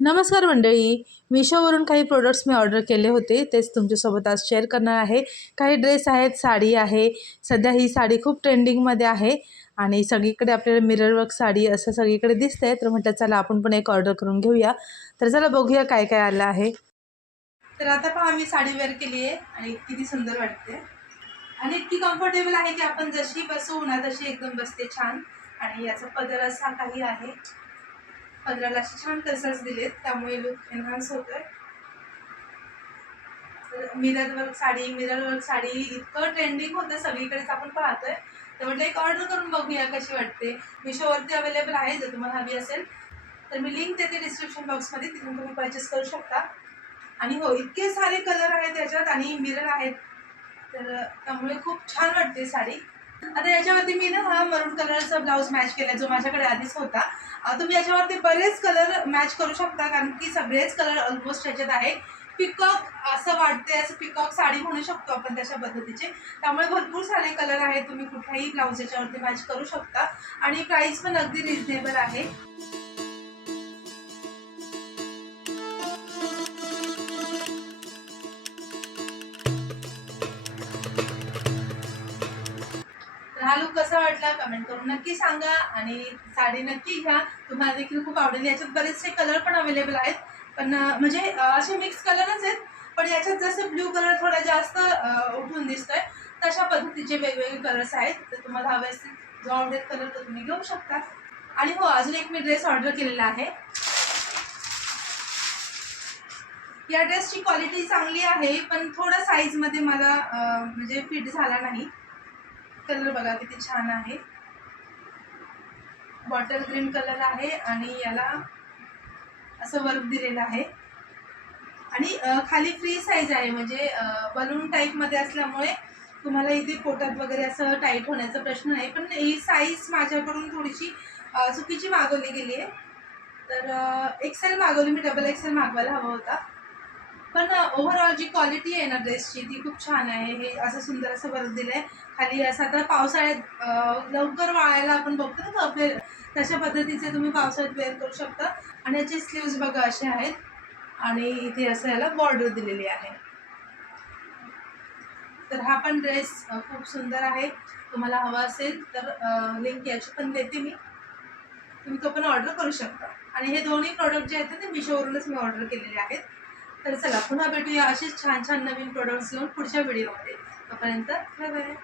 नमस्कार मंडळी. मिशोवरून काही प्रोडक्ट्स मी ऑर्डर केले होते, तेच तुमच्यासोबत आज शेअर करणार आहे. काही ड्रेस आहेत, साडी आहे. सध्या ही साडी खूप ट्रेंडिंगमध्ये आहे आणि सगळीकडे आपल्याला मिरर वर्क साडी असं सगळीकडे दिसतंय. तर म्हटलं चला आपण पण एक ऑर्डर करून घेऊया. तर चला बघूया काय काय आलं आहे. तर आता पहा मी साडी वेअर केली आहे आणि किती सुंदर वाटते आणि इतकी कम्फर्टेबल आहे की आपण जशी बसू ना तशी एकदम बसते छान. आणि याचा पदर असा काही आहे, पदराला असे छान टसल्स दिलेत, त्यामुळे लुक एनहान्स होतोय. तर मिरर वर्क साडी इतकं ट्रेंडिंग होतं, सगळीकडेच आपण पाहतोय. तर म्हटलं एक ऑर्डर करून बघूया कशी वाटते. मिशोवरती अवेलेबल आहे, जर तुम्हाला हवी असेल तर मी लिंक देते डिस्क्रिप्शन बॉक्समध्ये, तिथून तुम्ही परचेस करू शकता. आणि हो, इतके सारे कलर आहेत त्याच्यात आणि मिरर आहेत, तर त्यामुळे खूप छान वाटते साडी. आता याच्यावरती मी ना हा मरून कलरचा ब्लाऊज मॅच केला जो माझ्याकडे आधीच होता. तुम्ही याच्यावरती बरेच कलर मॅच करू शकता, कारण की सगळेच कलर ऑलमोस्ट याच्यात आहे. पिकॉक असं वाटते, असं पिकॉक साडी म्हणू शकतो आपण तशा पद्धतीचे. त्यामुळे भरपूर सारे कलर आहेत, तुम्ही कुठल्याही ब्लाऊज याच्यावरती मॅच करू शकता आणि प्राईस पण अगदी रिजनेबल आहे. तर हा लुक कसा वाटला कमेंट करून नक्की सांगा आणि साडी नक्की घ्या, तुम्हाला देखील खूप आवडेल. याच्यात बरेचसे कलर पण अवेलेबल आहेत, पण म्हणजे असे मिक्स कलरच आहेत, पण याच्यात जसं ब्ल्यू कलर थोडा जास्त उठून दिसतोय, तशा पद्धतीचे वेगवेगळे कलर्स आहेत. तर तुम्हाला हवे असतील जो आवडेल कलर तर तुम्ही घेऊ शकता. आणि हो, अजून एक मी ड्रेस ऑर्डर केलेला आहे. या ड्रेसची क्वालिटी चांगली आहे, पण थोडा साईजमध्ये मला म्हणजे फिट झाला नाही. कलर बघा किती छान आहे, बॉटल ग्रीन कलर आहे आणि याला असं वर्क दिलेलं आहे. आणि खाली फ्री साईज आहे, म्हणजे बलून टाईपमध्ये असल्यामुळे तुम्हाला इथे पोटात वगैरे असं टाईट होण्याचा प्रश्न नाही. पण ही साईज माझ्याकडून थोडीशी चुकीची मागवली गेली आहे. तर एक्सेल मागवली मी, डबल एक्सेल मागवायला हवा होता. पण ओव्हरऑल जी क्वालिटी आहे ना ड्रेसची ती खूप छान आहे. हे असं सुंदर असं वर्क दिलं आहे खाली. असं आता पावसाळ्यात लवकर वाळायला आपण बघतो ना कपडे, तशा पद्धतीचे तुम्ही पावसाळ्यात वेअर करू शकता. आणि याचे स्लीव्ज बघा असे आहेत आणि इथे असं याला बॉर्डर दिलेली आहे. तर हा पण ड्रेस खूप सुंदर आहे. तुम्हाला हवा असेल तर लिंक याची पण देते मी, तुम्ही तो पण ऑर्डर करू शकता. आणि हे दोन्ही प्रोडक्ट जे आहेत ते मिशोवरूनच मी ऑर्डर केलेले आहेत. तर चला पुन्हा भेटूया असेच छान छान नवीन प्रोडक्ट्स घेऊन पुढच्या व्हिडिओमध्ये. तोपर्यंत बाय बाय.